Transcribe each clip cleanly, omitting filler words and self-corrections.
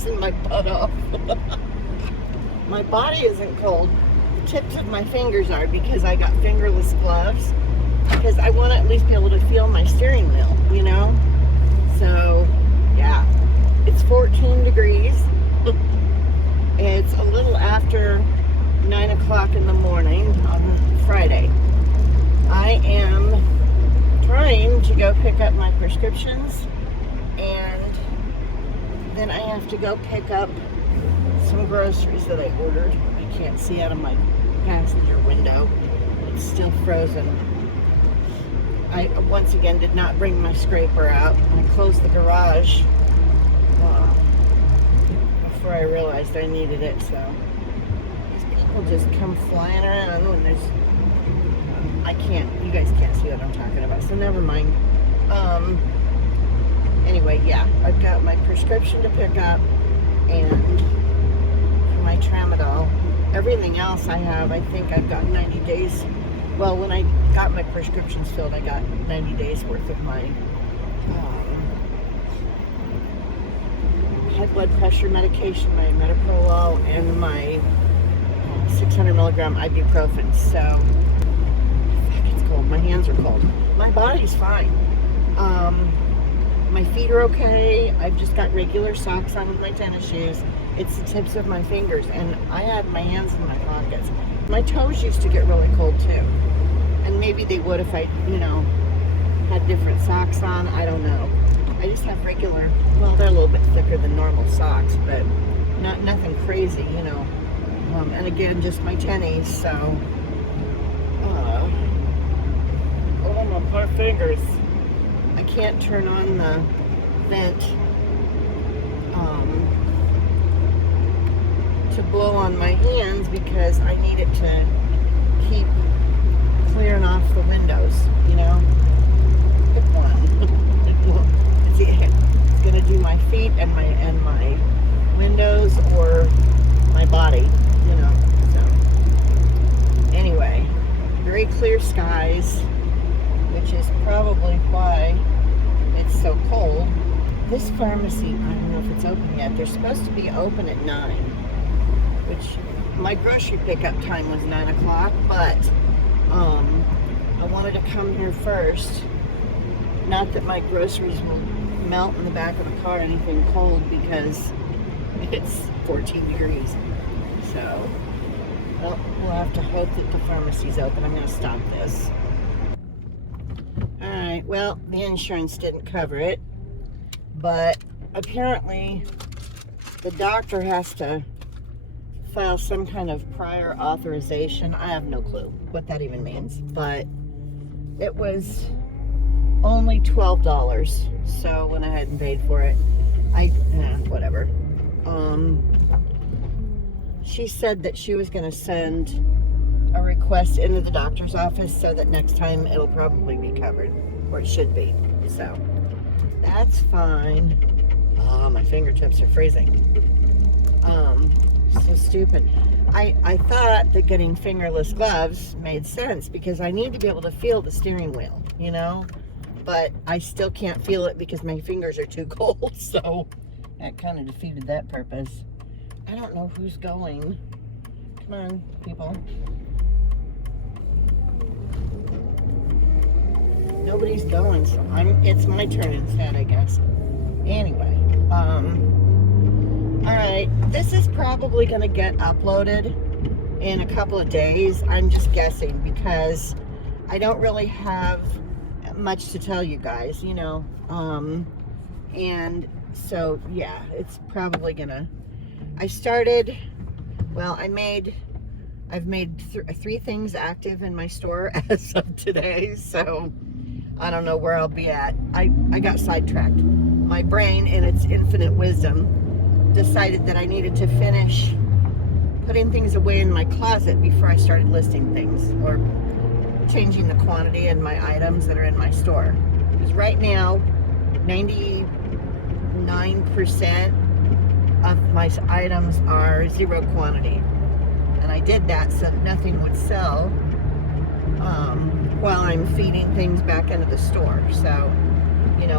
freezing my butt off. My body isn't cold. The tips of my fingers are because I got fingerless gloves. Because I want to at least be able to feel my steering wheel, you know? So, yeah. It's 14 degrees. It's a little after 9 o'clock in the morning on Friday. I am trying to go pick up my prescriptions, and then I have to go pick up some groceries that I ordered. I can't see out of my passenger window. It's still frozen. I once again did not bring my scraper out. I closed the garage before I realized I needed it. So these people just come flying around when there's you guys can't see what I'm talking about, so never mind. Anyway, yeah, I've got my prescription to pick up and for my tramadol. Everything else I have, I think I've got 90 days. Well, when I got my prescriptions filled, I got 90 days worth of my high blood pressure medication, my metoprolol, and my 600 milligram ibuprofen. So, it's cold. My hands are cold. My body's fine. My feet are okay. I've just got regular socks on with my tennis shoes. It's the tips of my fingers, and I had my hands in my pockets. My toes used to get really cold too, and maybe they would if I, had different socks on. I don't know. I just have regular. Well, they're a little bit thicker than normal socks, but nothing crazy, and again, just my tennies. So, oh, my poor fingers. I can't turn on the vent to blow on my hands because I need it to keep clearing off the windows, Pick one. It's gonna do my feet and my windows or my body, So anyway, very clear skies, which is probably why it's so cold. This pharmacy, I don't know if it's open yet. They're supposed to be open at 9, which my grocery pickup time was 9 o'clock, but I wanted to come here first. Not that my groceries will melt in the back of the car or anything cold, because it's 14 degrees. So, we'll have to hope that the pharmacy's open. I'm going to stop this. Alright, well, the insurance didn't cover it, but apparently the doctor has to file some kind of prior authorization. I have no clue what that even means, but it was only $12, so went ahead and paid for it. Whatever. She said that she was going to send a request into the doctor's office so that next time it'll probably be covered, or it should be. So that's fine. Oh, my fingertips are freezing. So stupid. I thought that getting fingerless gloves made sense because I need to be able to feel the steering wheel, but I still can't feel it because my fingers are too cold. So that kind of defeated that purpose. I don't know who's going. Come on, people. Nobody's going, so it's my turn instead, I guess. Anyway, alright, this is probably going to get uploaded in a couple of days. I'm just guessing because I don't really have much to tell you guys, and so, yeah, it's probably going to... I've made 3 things active in my store as of today, so I don't know where I'll be at. I got sidetracked. My brain, in its infinite wisdom, decided that I needed to finish putting things away in my closet before I started listing things or changing the quantity in my items that are in my store. Because right now, 99% of my items are 0 quantity. And I did that so that nothing would sell while I'm feeding things back into the store. So,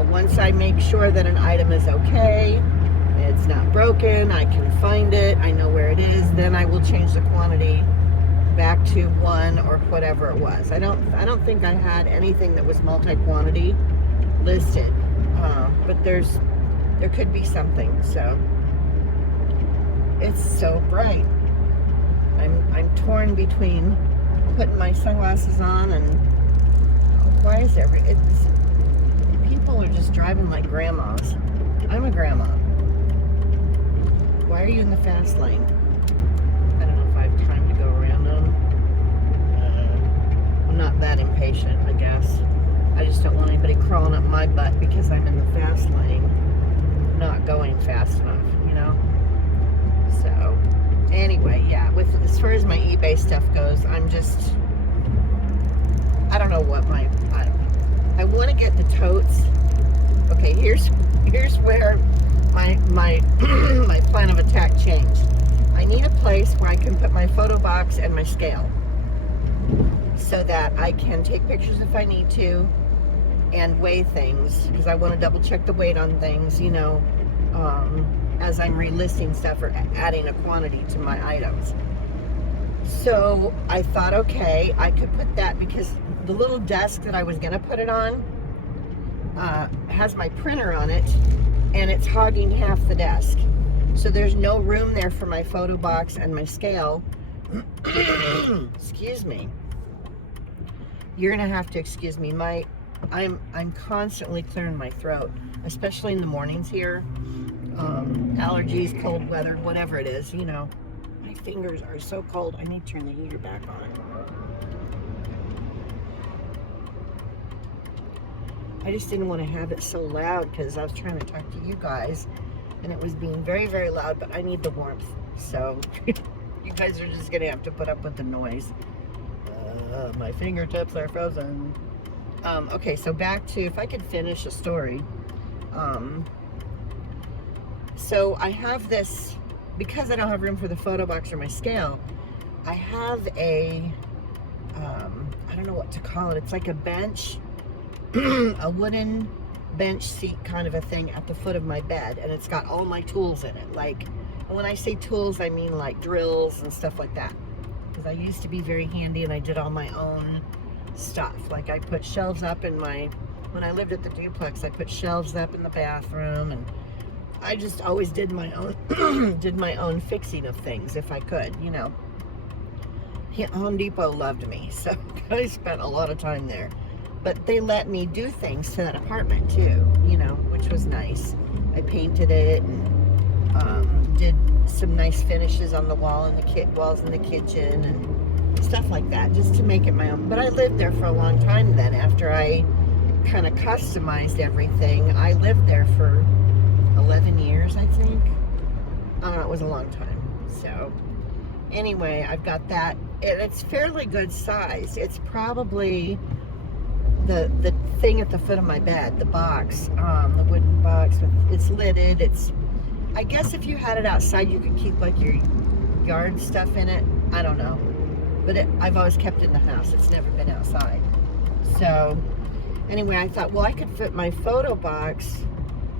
once I make sure that an item is okay, It's not broken. I can find it. I know where it is. Then I will change the quantity back to 1 or whatever it was. I don't think I had anything that was multi-quantity listed, but there could be something. So it's so bright. I'm torn between putting my sunglasses on and why is people are just driving like grandmas. I'm a grandma. Why are you in the fast lane? I don't know if I have time to go around them. I'm not that impatient, I guess. I just don't want anybody crawling up my butt because I'm in the fast lane, not going fast enough, you know? So, anyway, yeah, as far as my eBay stuff goes, I don't know what I want to get the totes. Okay, here's where my my plan of attack changed. I need a place where I can put my photo box and my scale so that I can take pictures if I need to and weigh things, because I want to double check the weight on things, you know, as I'm relisting stuff or adding a quantity to my items. So I thought, okay, I could put that, because the little desk that I was going to put it on has my printer on it, and it's hogging half the desk. So there's no room there for my photo box and my scale. Excuse me. You're going to have to excuse me. I'm constantly clearing my throat, especially in the mornings here. Allergies, cold weather, whatever it is, you know. My fingers are so cold. I need to turn the heater back on. I just didn't want to have it so loud because I was trying to talk to you guys and it was being very, very loud, but I need the warmth. So you guys are just going to have to put up with the noise. My fingertips are frozen. Okay, so back to, if I could finish a story. So I have this, because I don't have room for the photo box or my scale, I have I don't know what to call it. It's like a bench, a wooden bench seat kind of a thing at the foot of my bed, and it's got all my tools in it. Like, and when I say tools, I mean like drills and stuff like that. Because I used to be very handy and I did all my own stuff. Like I put shelves up in when I lived at the duplex, I put shelves up in the bathroom, and I just always did my own did my own fixing of things if I could, you know. Home Depot loved me, so I spent a lot of time there. But they let me do things to that apartment too, you know, which was nice. I painted it and did some nice finishes on the walls in the kitchen and stuff like that, just to make it my own. But I lived there for a long time then. After I kind of customized everything, I lived there for 11 years, I think. It was a long time. So anyway, I've got that. It's fairly good size. It's probably the thing at the foot of my bed, the box, the wooden box. It's lidded. I guess if you had it outside, you could keep like your yard stuff in it. I don't know. But I've always kept it in the house. It's never been outside. So anyway, I thought, well, I could fit my photo box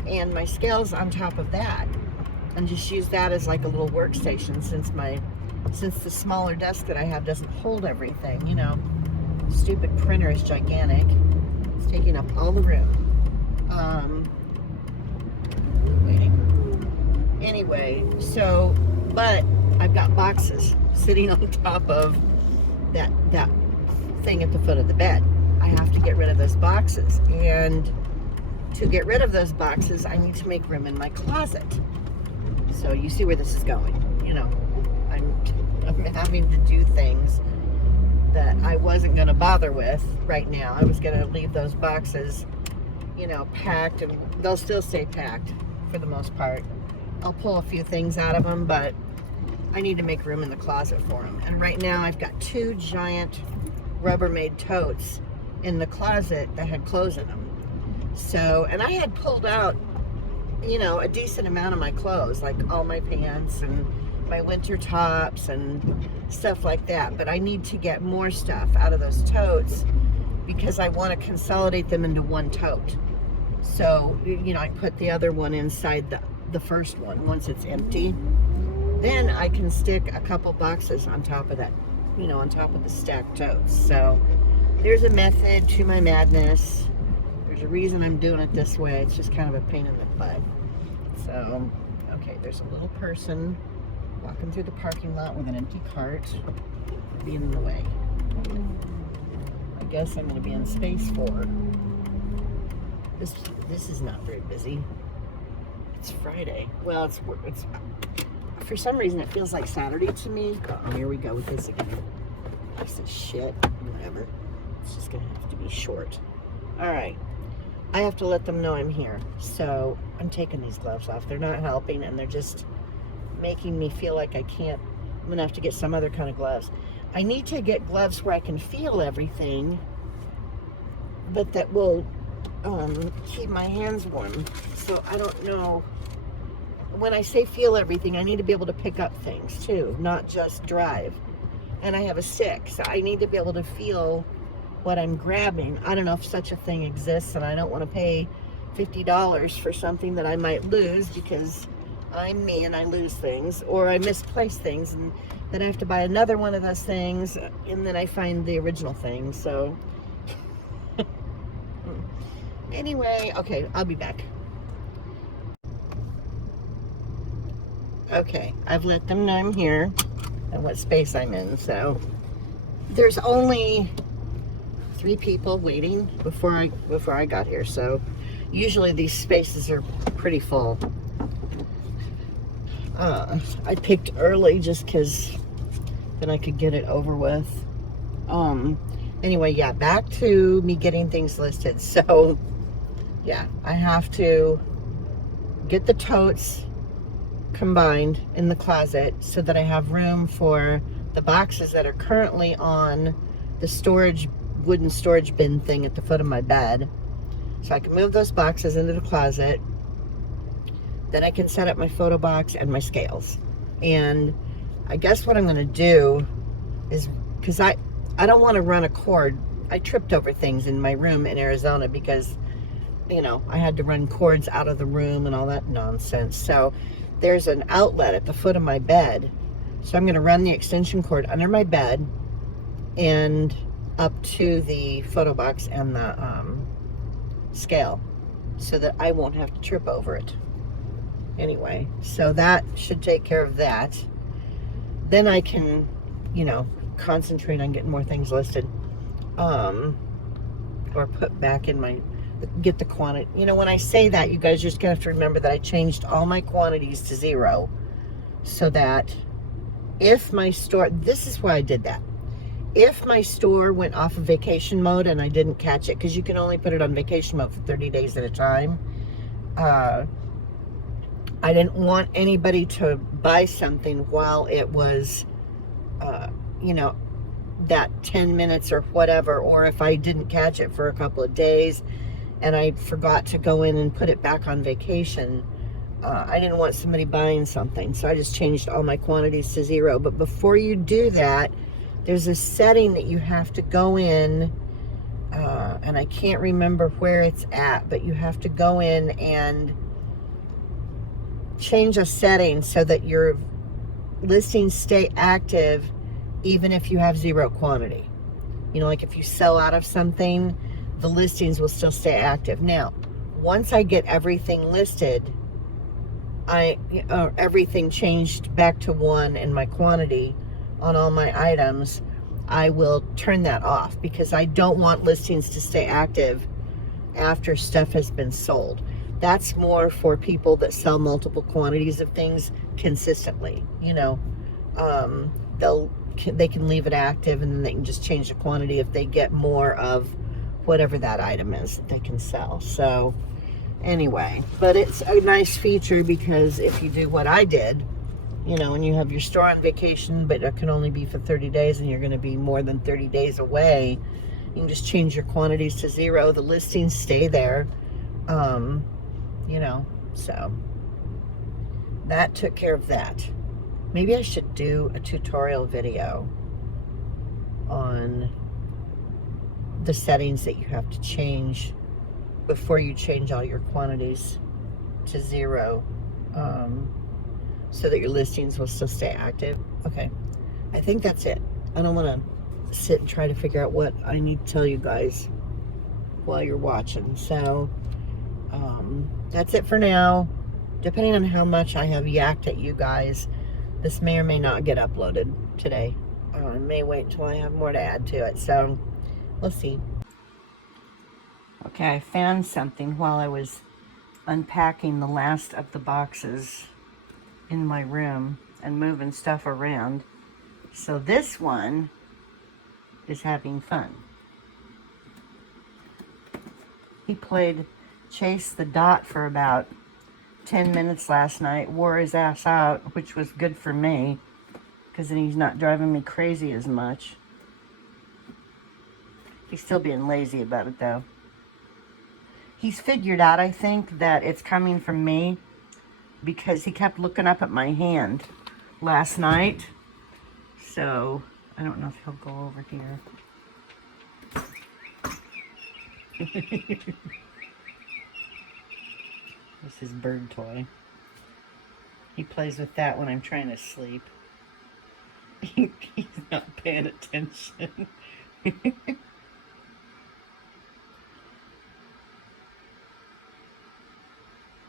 and my scales on top of that and just use that as like a little workstation, since the smaller desk that I have doesn't hold everything, you know. Stupid printer is gigantic. It's taking up all the room. Anyway, so, but I've got boxes sitting on top of that thing at the foot of the bed. I have to get rid of those boxes, and to get rid of those boxes, I need to make room in my closet. So you see where this is going. You know, I'm having to do things that I wasn't going to bother with right now. I was going to leave those boxes, you know, packed, and they'll still stay packed for the most part. I'll pull a few things out of them, but I need to make room in the closet for them. And right now I've got 2 giant Rubbermaid totes in the closet that had clothes in them. So, and I had pulled out, you know, a decent amount of my clothes, like all my pants and my winter tops and stuff like that. But I need to get more stuff out of those totes because I want to consolidate them into one tote. So, you know, I put the other one inside the first one once it's empty. Then I can stick a couple boxes on top of that, on top of the stacked totes. So there's a method to my madness. There's a reason I'm doing it this way. It's just kind of a pain in the butt. So, okay, there's a little person walking through the parking lot with an empty cart, being in the way. I guess I'm going to be in space 4. This is not very busy. It's Friday. Well, it's for some reason it feels like Saturday to me. Oh, here we go with this again. Piece of shit. Whatever. It's just going to have to be short. All right. I have to let them know I'm here. So I'm taking these gloves off. They're not helping, and they're just making me feel like I can't. I'm going to have to get some other kind of gloves. I need to get gloves where I can feel everything, but that will keep my hands warm. So I don't know. When I say feel everything, I need to be able to pick up things too, not just drive. And I have a stick, so I need to be able to feel what I'm grabbing. I don't know if such a thing exists, and I don't want to pay $50 for something that I might lose because I'm me and I lose things, or I misplace things, and then I have to buy another one of those things, and then I find the original thing. So anyway, okay, I'll be back. Okay, I've let them know I'm here and what space I'm in. So there's only 3 people waiting before I got here. So usually these spaces are pretty full. I picked early just because then I could get it over with. Anyway, yeah, back to me getting things listed. So yeah, I have to get the totes combined in the closet so that I have room for the boxes that are currently on the wooden storage bin thing at the foot of my bed. So I can move those boxes into the closet. Then I can set up my photo box and my scales. And I guess what I'm going to do is, because I don't want to run a cord. I tripped over things in my room in Arizona because, I had to run cords out of the room and all that nonsense. So there's an outlet at the foot of my bed. So I'm going to run the extension cord under my bed and up to the photo box and the scale so that I won't have to trip over it. Anyway, so that should take care of that. Then I can, concentrate on getting more things listed. Or put back in get the quantity. When I say that, you guys just have to remember that I changed all my quantities to 0 so that if my store, this is why I did that. If my store went off of vacation mode and I didn't catch it, because you can only put it on vacation mode for 30 days at a time, I didn't want anybody to buy something while it was, that 10 minutes or whatever, or if I didn't catch it for a couple of days and I forgot to go in and put it back on vacation. I didn't want somebody buying something, so I just changed all my quantities to 0. But before you do that, there's a setting that you have to go in, and I can't remember where it's at, but you have to go in and change a setting so that your listings stay active even if you have 0 quantity. Like if you sell out of something, the listings will still stay active. Now, once I get everything listed, everything changed back to 1 in my quantity on all my items, I will turn that off because I don't want listings to stay active after stuff has been sold. That's more for people that sell multiple quantities of things consistently. They can leave it active and then they can just change the quantity if they get more of whatever that item is that they can sell. So anyway, but it's a nice feature because if you do what I did, and you have your store on vacation, but it can only be for 30 days and you're going to be more than 30 days away, you can just change your quantities to 0. The listings stay there. So that took care of that. Maybe I should do a tutorial video on the settings that you have to change before you change all your quantities to 0 so that your listings will still stay active. Okay, I think that's it. I don't want to sit and try to figure out what I need to tell you guys while you're watching. So that's it for now. Depending on how much I have yacked at you guys, this may or may not get uploaded today. I may wait until I have more to add to it. So we'll see. Okay, I found something while I was unpacking the last of the boxes in my room and moving stuff around. So this one is having fun. He played Chase the Dot for about 10 minutes last night, wore his ass out, which was good for me, because then he's not driving me crazy as much. He's still being lazy about it, though. He's figured out, I think, that it's coming from me, because he kept looking up at my hand last night. So, I don't know if he'll go over here. This is bird toy. He plays with that when I'm trying to sleep. He's not paying attention.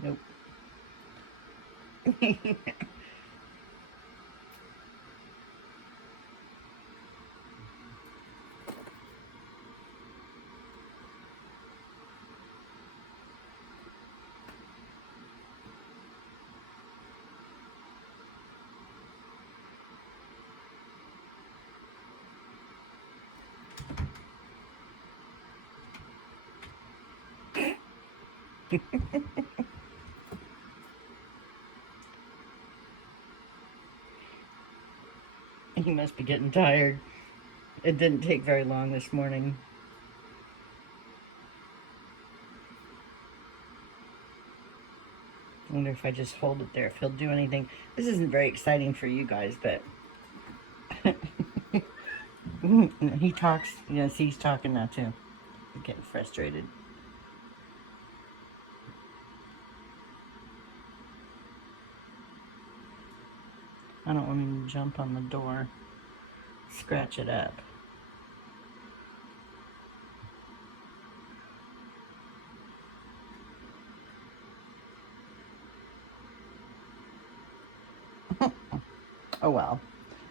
Nope. He must be getting tired. It didn't take very long this morning. I wonder if I just hold it there, if he'll do anything. This isn't very exciting for you guys, but he talks. Yes, he's talking now too. He's getting frustrated. I don't want him to jump on the door, scratch it up. Oh well.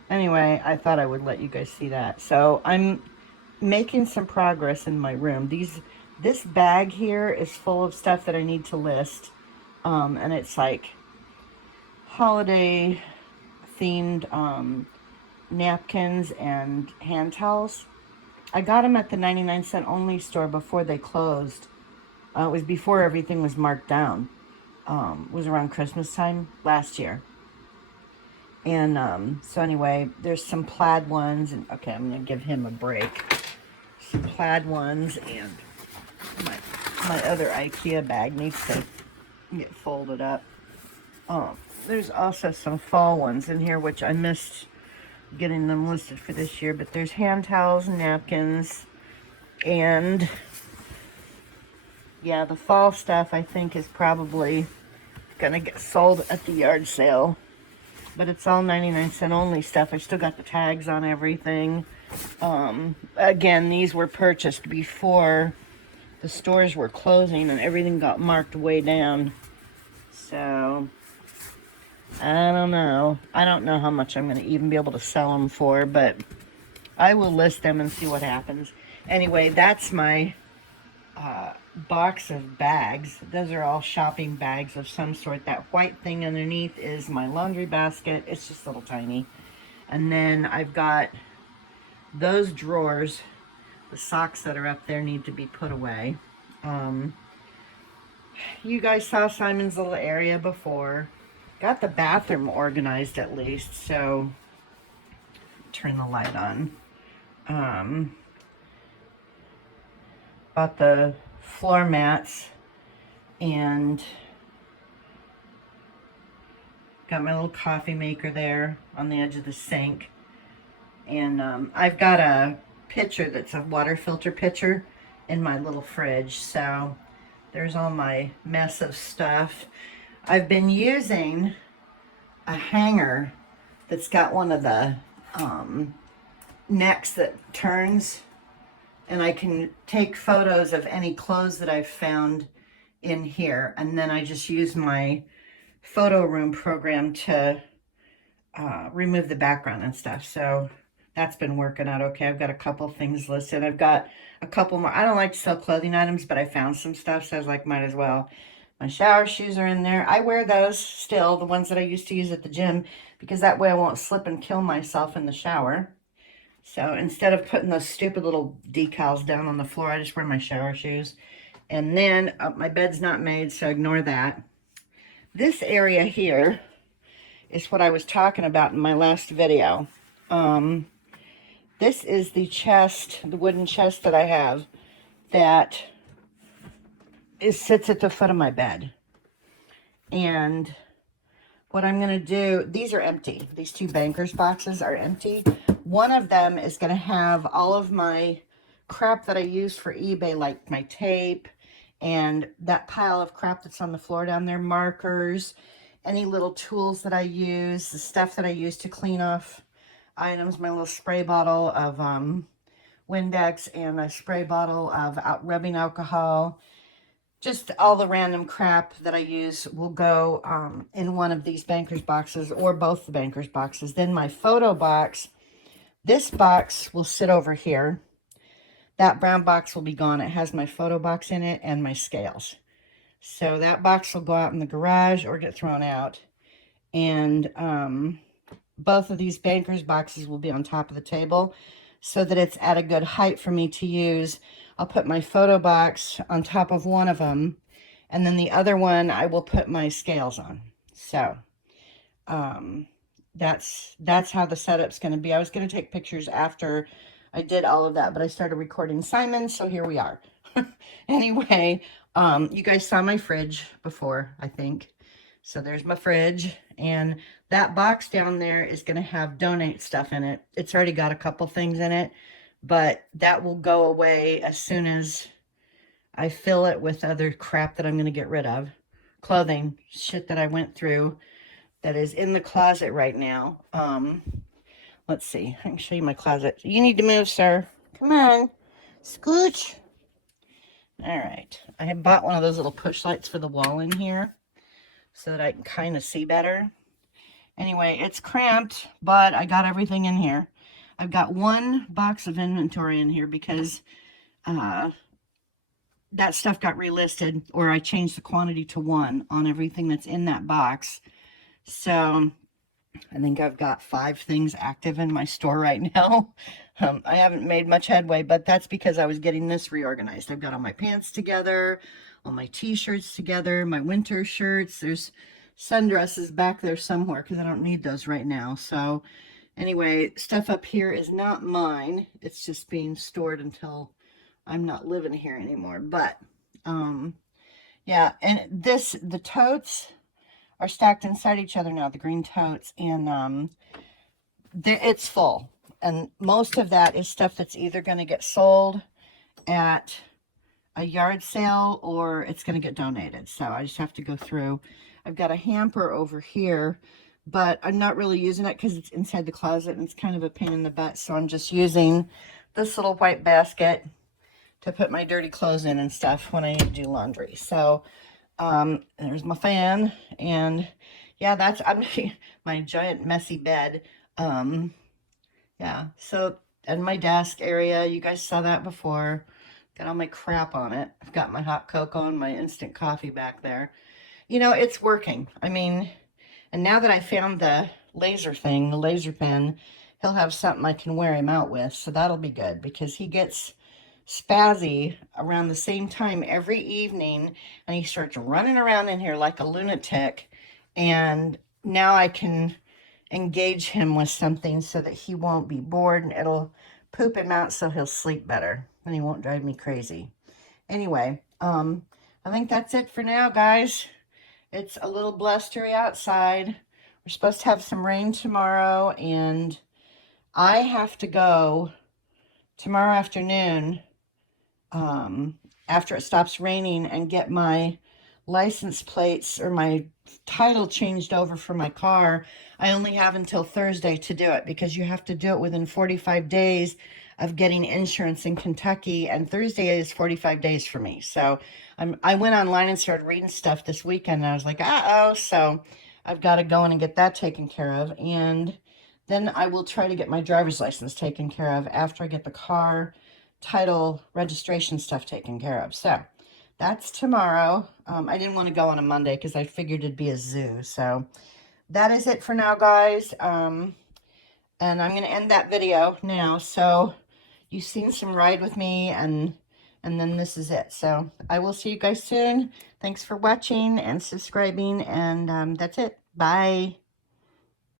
Anyway, I thought I would let you guys see that. So I'm making some progress in my room. This bag here is full of stuff that I need to list. And it's like holiday themed napkins and hand towels. I got them at the 99-cent only store before they closed. It was before everything was marked down. It was around Christmas time last year. And so anyway, there's some plaid ones. And okay, I'm going to give him a break. Some plaid ones, and my other IKEA bag needs to get folded up. There's also some fall ones in here, which I missed getting them listed for this year. But there's hand towels, napkins, and yeah, the fall stuff I think is probably gonna get sold at the yard sale. But it's all 99-cent only stuff. I still got the tags on everything. Again, these were purchased before the stores were closing and everything got marked way down. So I don't know. I don't know how much I'm going to even be able to sell them for, but I will list them and see what happens. Anyway, that's my box of bags. Those are all shopping bags of some sort. That white thing underneath is my laundry basket. It's just little tiny. And then I've got those drawers. The socks that are up there need to be put away. You guys saw Simon's little area before. Got the bathroom organized at least, so turn the light on. Bought the floor mats and got my little coffee maker there on the edge of the sink. And I've got a pitcher that's a water filter pitcher in my little fridge, so there's all my mess of stuff. I've been using a hanger that's got one of the necks that turns, and I can take photos of any clothes that I've found in here, and then I just use my photo room program to remove the background and stuff. So that's been working out okay. I've got a couple things listed. I've got a couple more. I don't like to sell clothing items, but I found some stuff, so I was like, might as well. My shower shoes are in there. I wear those still, the ones that I used to use at the gym, because that way I won't slip and kill myself in the shower. So instead of putting those stupid little decals down on the floor, I just wear my shower shoes. And then my bed's not made, so ignore that. This area here is what I was talking about in my last video. This is the chest, the wooden chest that I have that sits at the foot of my bed. And what I'm going to do, these are empty. These two bankers boxes are empty. One of them is going to have all of my crap that I use for eBay, like my tape and that pile of crap that's on the floor down there, markers, any little tools that I use, the stuff that I use to clean off items, my little spray bottle of Windex and a spray bottle of rubbing alcohol. Just all the random crap that I use will go in one of these bankers boxes or both the bankers boxes. Then my photo box, this box will sit over here. That brown box will be gone. It has my photo box in it and my scales. So that box will go out in the garage or get thrown out. And both of these bankers boxes will be on top of the table so that it's at a good height for me to use. I'll put my photo box on top of one of them, and then the other one I will put my scales on. So that's how the setup's going to be. I was going to take pictures after I did all of that, but I started recording Simon, so here we are. Anyway, you guys saw my fridge before, I think. So there's my fridge, and that box down there is going to have donate stuff in it. It's already got a couple things in it, but that will go away as soon as I fill it with other crap that I'm going to get rid of. Clothing, shit that I went through that is in the closet right now. Let's see. I can show you my closet. You need to move, sir. Come on. Scooch. All right. I have bought one of those little push lights for the wall in here so that I can kind of see better. Anyway, it's cramped, but I got everything in here. I've got one box of inventory in here because that stuff got relisted, or I changed the quantity to 1 on everything that's in that box. So I think I've got 5 things active in my store right now. I haven't made much headway, but that's because I was getting this reorganized. I've got all my pants together, all my t-shirts together, my winter shirts. There's sundresses back there somewhere because I don't need those right now. So anyway, stuff up here is not mine. It's just being stored until I'm not living here anymore. But yeah, and the totes are stacked inside each other now, the green totes, and it's full. And most of that is stuff that's either going to get sold at a yard sale or it's going to get donated. So I just have to go through. I've got a hamper over here, but I'm not really using it because it's inside the closet and it's kind of a pain in the butt. So I'm just using this little white basket to put my dirty clothes in and stuff when I need to do laundry. So there's my fan, and yeah, that's my giant messy bed. Yeah, so, and my desk area, you guys saw that before. Got all my crap on it. I've got my hot cocoa and my instant coffee back there. You know, it's working. I mean, and now that I found the laser thing, the laser pen, he'll have something I can wear him out with, so that'll be good, because he gets spazzy around the same time every evening, and he starts running around in here like a lunatic, and now I can engage him with something so that he won't be bored, and it'll poop him out so he'll sleep better and he won't drive me crazy. Anyway, I think that's it for now, guys. It's a little blustery outside. We're supposed to have some rain tomorrow, and I have to go tomorrow afternoon after it stops raining and get my license plates or my title changed over for my car, I only have until Thursday to do it because you have to do it within 45 days of getting insurance in Kentucky, and Thursday is 45 days for me. So I went online and started reading stuff this weekend, and I was like, uh-oh, so I've got to go in and get that taken care of. And then I will try to get my driver's license taken care of after I get the car, title, registration stuff taken care of. So that's tomorrow. I didn't want to go on a Monday because I figured it'd be a zoo. So that is it for now, guys. And I'm going to end that video now. So you've seen some ride with me, and then this is it. So I will see you guys soon. Thanks for watching and subscribing, and that's it. Bye.